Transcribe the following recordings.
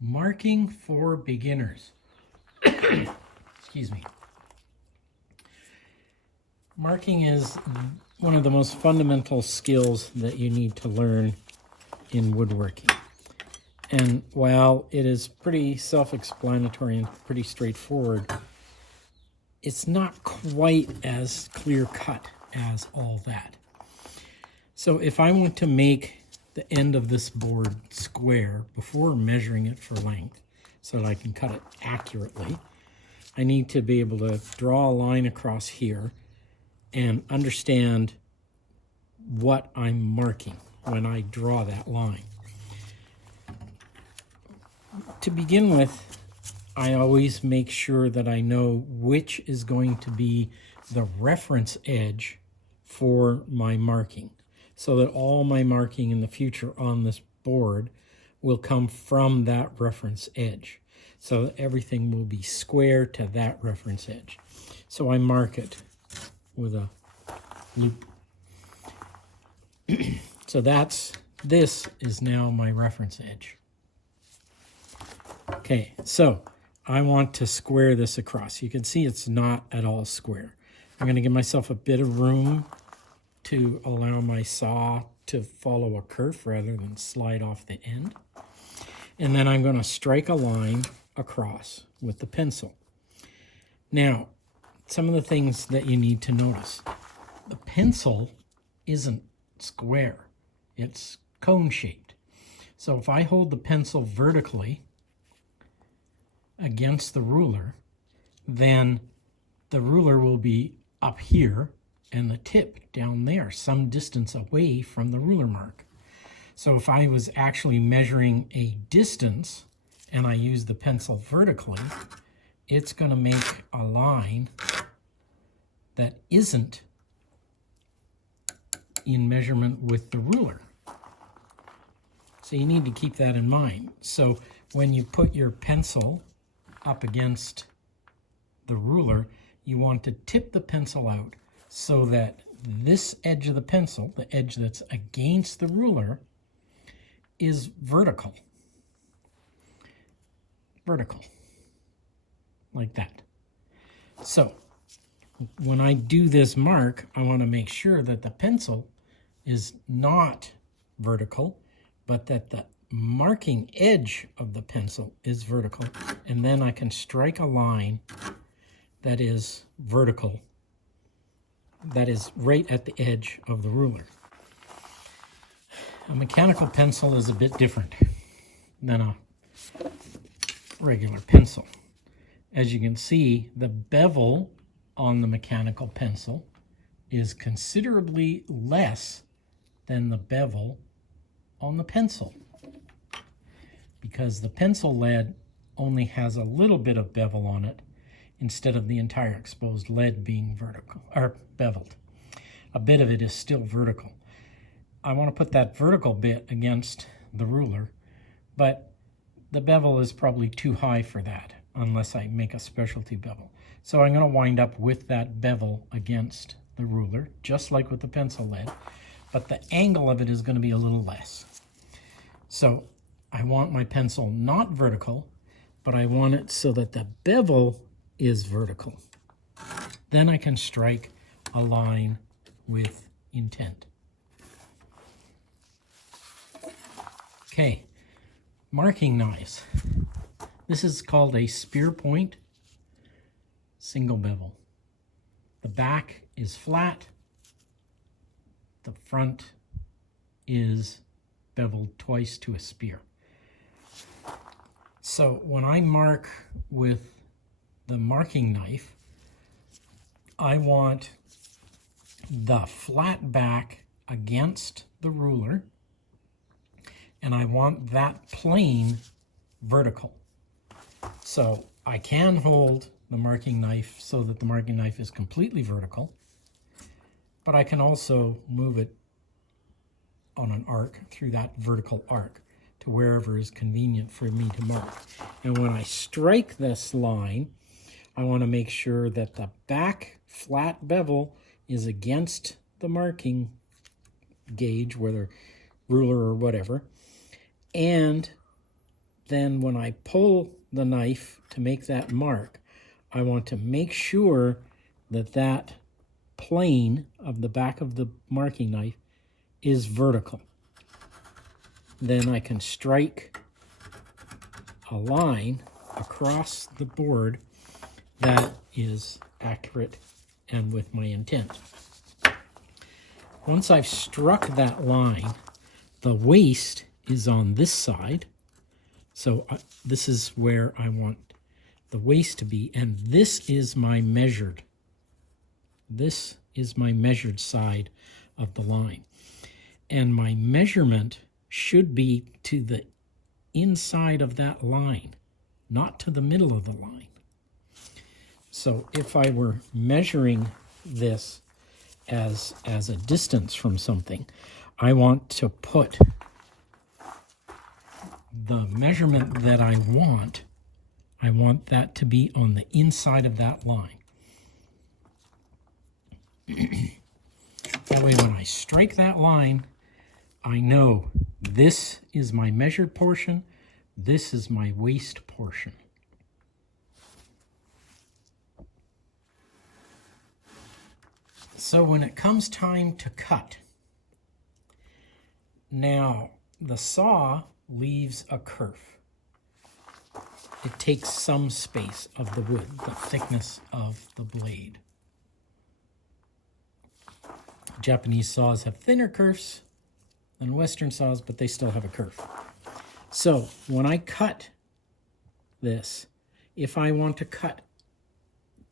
Marking for beginners. Excuse me. Marking is one of the most fundamental skills that you need to learn in woodworking. And while it is pretty self-explanatory and pretty straightforward, it's not quite as clear-cut as all that. So if I want to make the end of this board square before measuring it for length so that I can cut it accurately, I need to be able to draw a line across here and understand what I'm marking when I draw that line. To begin with, I always make sure that I know which is going to be the reference edge for my marking, so that all my marking in the future on this board will come from that reference edge. So that everything will be square to that reference edge. So I mark it with a loop. So this is now my reference edge. Okay, so I want to square this across. You can see it's not at all square. I'm going to give myself a bit of room to allow my saw to follow a kerf rather than slide off the end. And then I'm going to strike a line across with the pencil. Now, some of the things that you need to notice. The pencil isn't square. It's cone-shaped. So if I hold the pencil vertically against the ruler, then the ruler will be up here and the tip down there, some distance away from the ruler mark. So if I was actually measuring a distance and I use the pencil vertically, it's going to make a line that isn't in measurement with the ruler. So you need to keep that in mind. So when you put your pencil up against the ruler, you want to tip the pencil out so that this edge of the pencil, the edge that's against the ruler, is vertical. Vertical. Like that. So when I do this mark, I want to make sure that the pencil is not vertical, but that the marking edge of the pencil is vertical, and then I can strike a line that is vertical, that is right at the edge of the ruler. A mechanical pencil is a bit different than a regular pencil. As you can see, the bevel on the mechanical pencil is considerably less than the bevel on the pencil, because the pencil lead only has a little bit of bevel on it instead of the entire exposed lead being vertical or beveled. A bit of it is still vertical. I want to put that vertical bit against the ruler, but the bevel is probably too high for that unless I make a specialty bevel. So I'm going to wind up with that bevel against the ruler, just like with the pencil lead, but the angle of it is going to be a little less. So I want my pencil not vertical, but I want it so that the bevel is vertical. Then I can strike a line with intent. Okay, marking knives. This is called a spear point single bevel. The back is flat. The front is beveled twice to a spear. So when I mark with the marking knife, I want the flat back against the ruler, and I want that plane vertical. So I can hold the marking knife so that the marking knife is completely vertical, but I can also move it on an arc through that vertical arc to wherever is convenient for me to mark. And when I strike this line, I want to make sure that the back flat bevel is against the marking gauge, whether ruler or whatever, and then when I pull the knife to make that mark, I want to make sure that that plane of the back of the marking knife is vertical. Then I can strike a line across the board that is accurate and with my intent. Once I've struck that line, the waist is on this side. So this is where I want the waist to be, and this is my measured. This is my measured side of the line. And my measurement should be to the inside of that line, not to the middle of the line. So if I were measuring this as a distance from something, I want to put the measurement that I want that to be on the inside of that line. That way when I strike that line, I know this is my measured portion, this is my waist portion. So when it comes time to cut, now the saw leaves a curve. It takes some space of the wood, the thickness of the blade. Japanese saws have thinner curves than Western saws, but they still have a curve. So when I cut this, if I want to cut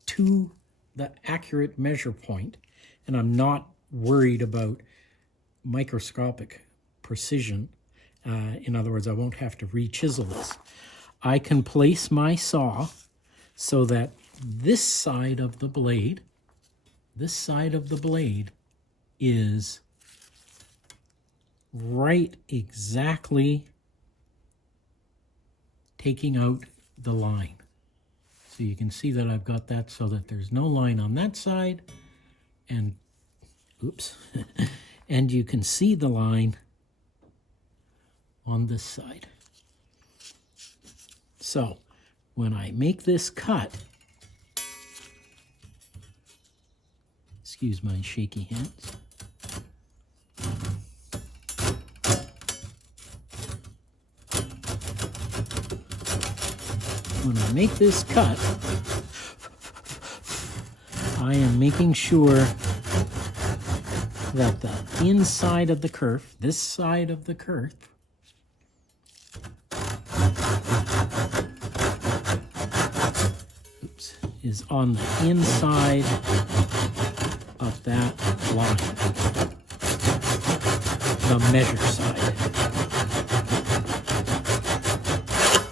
to the accurate measure point, and I'm not worried about microscopic precision, in other words, I won't have to re-chisel this, I can place my saw so that this side of the blade is right exactly taking out the line. So you can see that I've got that so that there's no line on that side, and oops, and you can see the line on this side. So when I make this cut, excuse my shaky hands, when I make this cut, I am making sure that the inside of the kerf, this side of the kerf, is on the inside of that line, the measure side.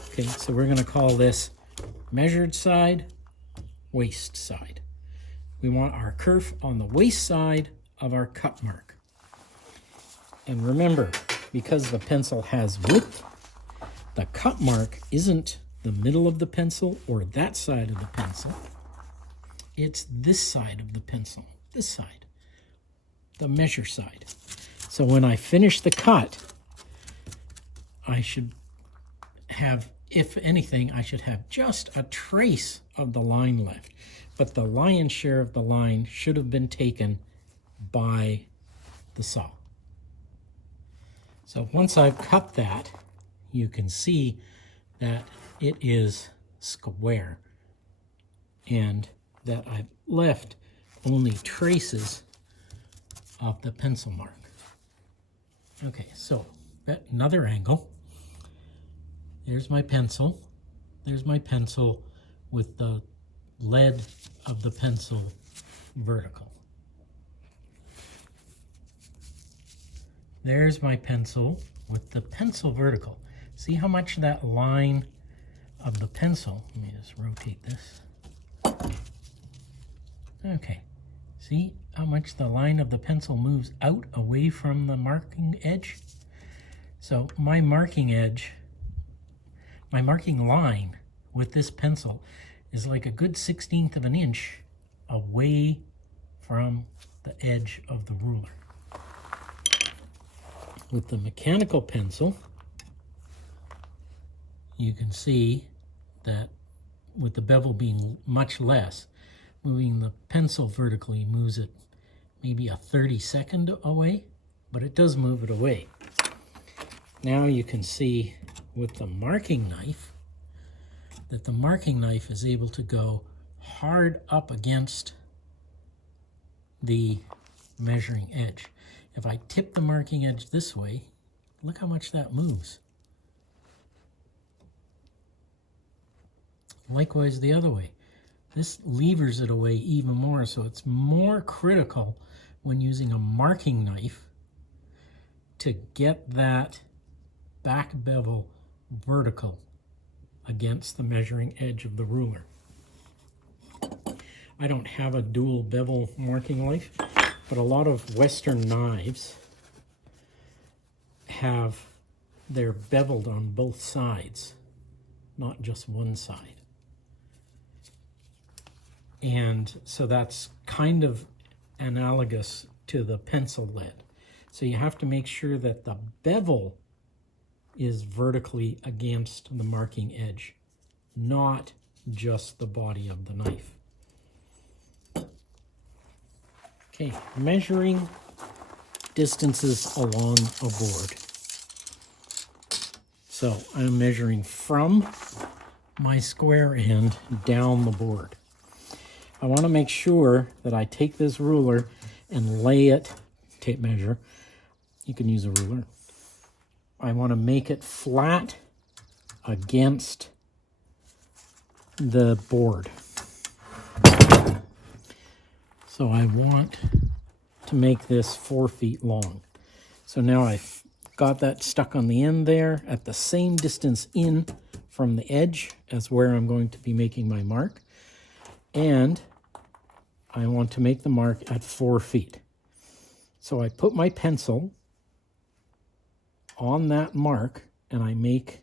Okay, so we're going to call this measured side, waist side. We want our kerf on the waist side of our cut mark. And remember, because the pencil has width, the cut mark isn't the middle of the pencil or that side of the pencil. It's this side of the pencil, this side, the measure side. So when I finish the cut, I should have, if anything, I should have just a trace of the line left. But the lion's share of the line should have been taken by the saw. So once I've cut that, you can see that it is square and that I've left only traces of the pencil mark. Okay, so at another angle, there's my pencil. There's my pencil with the lead of the pencil vertical. There's my pencil with the pencil vertical. See how much that line of the pencil, let me just rotate this. Okay, see how much the line of the pencil moves out away from the marking edge? So my marking edge, my marking line with this pencil is like a good 1/16 of an inch away from the edge of the ruler. With the mechanical pencil, you can see that with the bevel being much less, moving the pencil vertically moves it maybe a 30-second away, but it does move it away. Now you can see with the marking knife that the marking knife is able to go hard up against the measuring edge. If I tip the marking edge this way, look how much that moves. Likewise the other way. This levers it away even more, so it's more critical when using a marking knife to get that back bevel vertical against the measuring edge of the ruler. I don't have a dual bevel marking knife, but a lot of Western knives they're beveled on both sides, not just one side. And so that's kind of analogous to the pencil lead. So you have to make sure that the bevel is vertically against the marking edge, not just the body of the knife. Okay, measuring distances along a board. So I'm measuring from my square end down the board. I want to make sure that I take this ruler and lay it, tape measure, you can use a ruler. I want to make it flat against the board. So I want to make this 4 feet long. So now I've got that stuck on the end there at the same distance in from the edge as where I'm going to be making my mark. And I want to make the mark at 4 feet. So I put my pencil on that mark and I make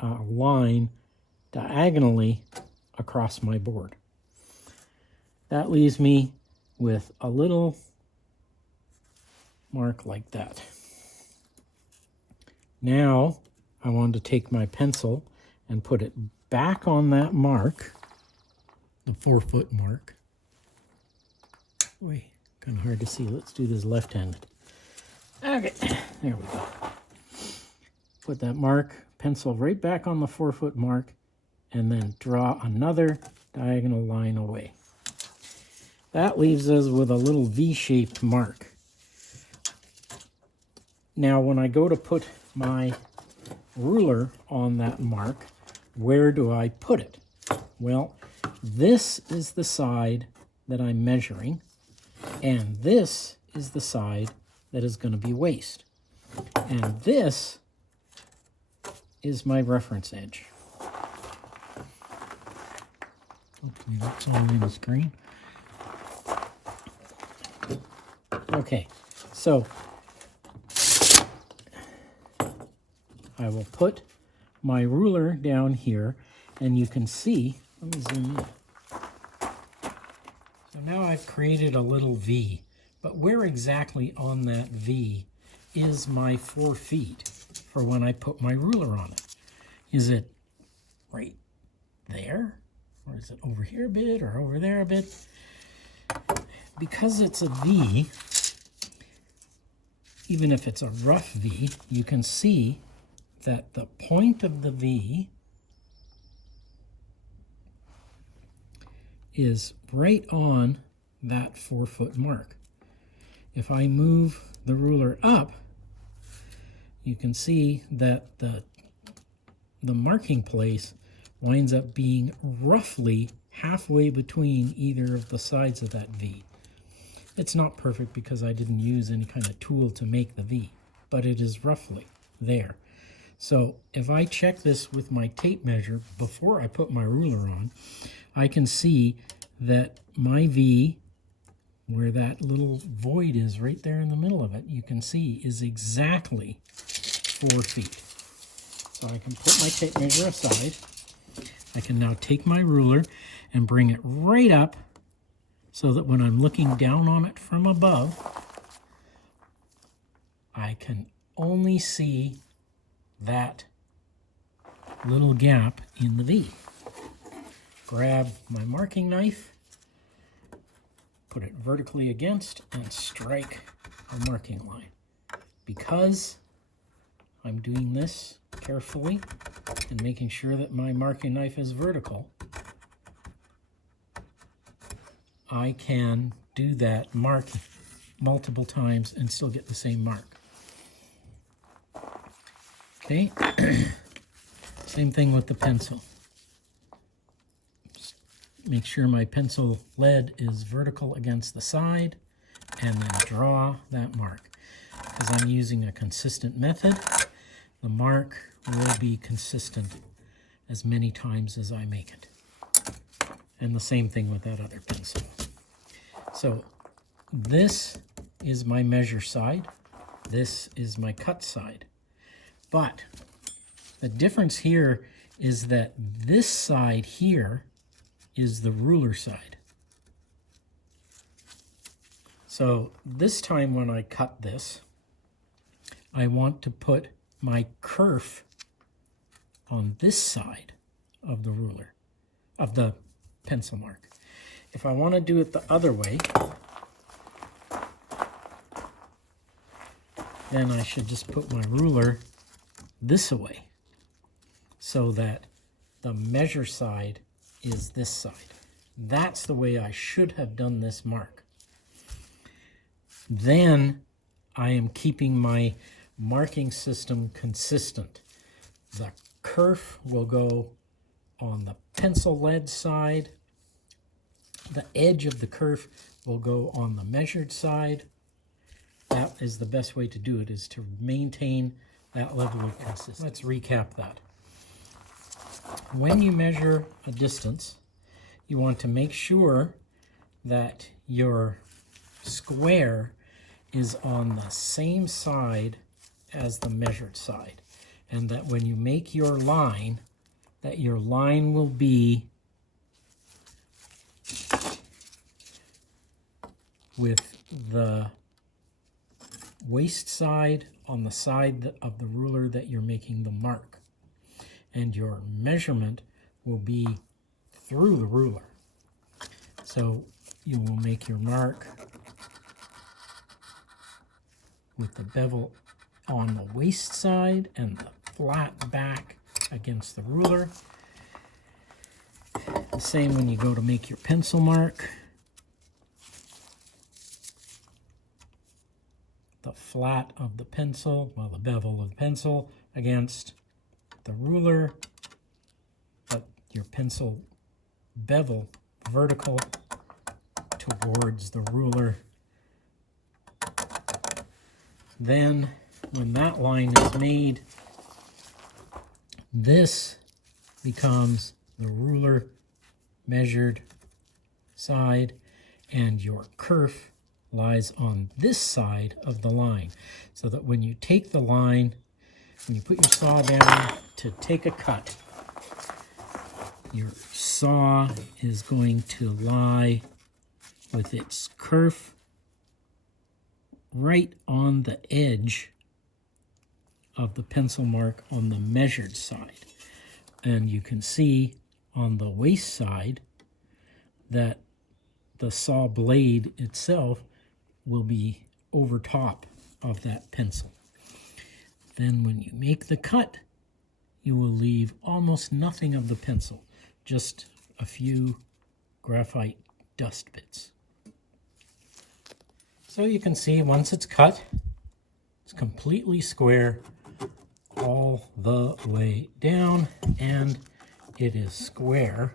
a line diagonally across my board. That leaves me with a little mark like that. Now I want to take my pencil and put it back on that mark, the 4 foot mark. Wait, kind of hard to see. Let's do this left-handed. Okay, there we go. Put that mark, pencil right back on the 4 foot mark, and then draw another diagonal line away. That leaves us with a little V-shaped mark. Now, when I go to put my ruler on that mark, where do I put it? Well, this is the side that I'm measuring, and this is the side that is going to be waste. And this is my reference edge. Hopefully that's all in the screen. Okay, so I will put my ruler down here, and you can see, let me zoom in. So now I've created a little V, but where exactly on that V is my 4 feet for when I put my ruler on it? Is it right there? Or is it over here a bit or over there a bit? Because it's a V, even if it's a rough V, you can see that the point of the V is right on that 4 foot mark. If I move the ruler up, you can see that the marking place winds up being roughly halfway between either of the sides of that V. It's not perfect because I didn't use any kind of tool to make the V, but it is roughly there. So if I check this with my tape measure before I put my ruler on, I can see that my V, where that little void is right there in the middle of it, you can see is exactly 4 feet. So I can put my tape measure aside. I can now take my ruler and bring it right up so that when I'm looking down on it from above, I can only see that little gap in the V. Grab my marking knife, put it vertically against, and strike a marking line. Because I'm doing this carefully and making sure that my marking knife is vertical, I can do that mark multiple times and still get the same mark. Okay, same thing with the pencil. Just make sure my pencil lead is vertical against the side and then draw that mark. Because I'm using a consistent method, the mark will be consistent as many times as I make it. And the same thing with that other pencil. So this is my measure side. This is my cut side. But the difference here is that this side here is the ruler side. So this time when I cut this, I want to put my kerf on this side of the ruler, of the pencil mark. If I want to do it the other way, then I should just put my ruler this way so that the measure side is this side. That's the way I should have done this mark. Then I am keeping my marking system consistent. The kerf will go on the pencil lead side. The edge of the kerf will go on the measured side. That is the best way to do it, is to maintain that level of consistency. Let's recap that. When you measure a distance, you want to make sure that your square is on the same side as the measured side, and that when you make your line, that your line will be with the waist side on the side of the ruler that you're making the mark, and your measurement will be through the ruler. So you will make your mark with the bevel on the waist side and the flat back against the ruler. The same when you go to make your pencil mark. The flat of the pencil, well, the bevel of the pencil against the ruler, but your pencil bevel vertical towards the ruler. Then when that line is made, this becomes the ruler measured side, and your kerf lies on this side of the line, so that when you take the line, when you put your saw down to take a cut, your saw is going to lie with its kerf right on the edge of the pencil mark on the measured side. And you can see on the waist side that the saw blade itself will be over top of that pencil. Then when you make the cut, you will leave almost nothing of the pencil, just a few graphite dust bits. So you can see once it's cut, it's completely square all the way down, and it is square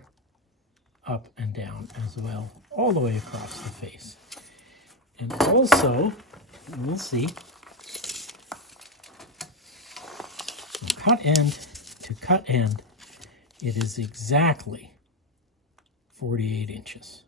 up and down as well, all the way across the face. And also, we'll see, from cut end to cut end, it is exactly 48 inches.